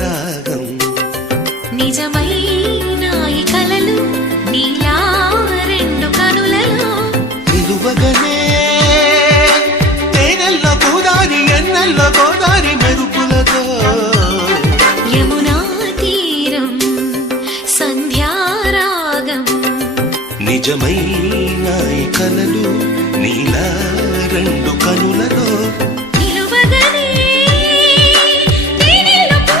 రాగం నిజమైన ఈ కలలు నీలా రెండు కనులలో నిలువగనే తేనెల్లో గోదారి ఎన్నెల్లో గోదారి మెరుపులతో యమునా తీరం సంధ్యారాగం నిజమైన ఈ కలలు నీలా రెండు కనులలో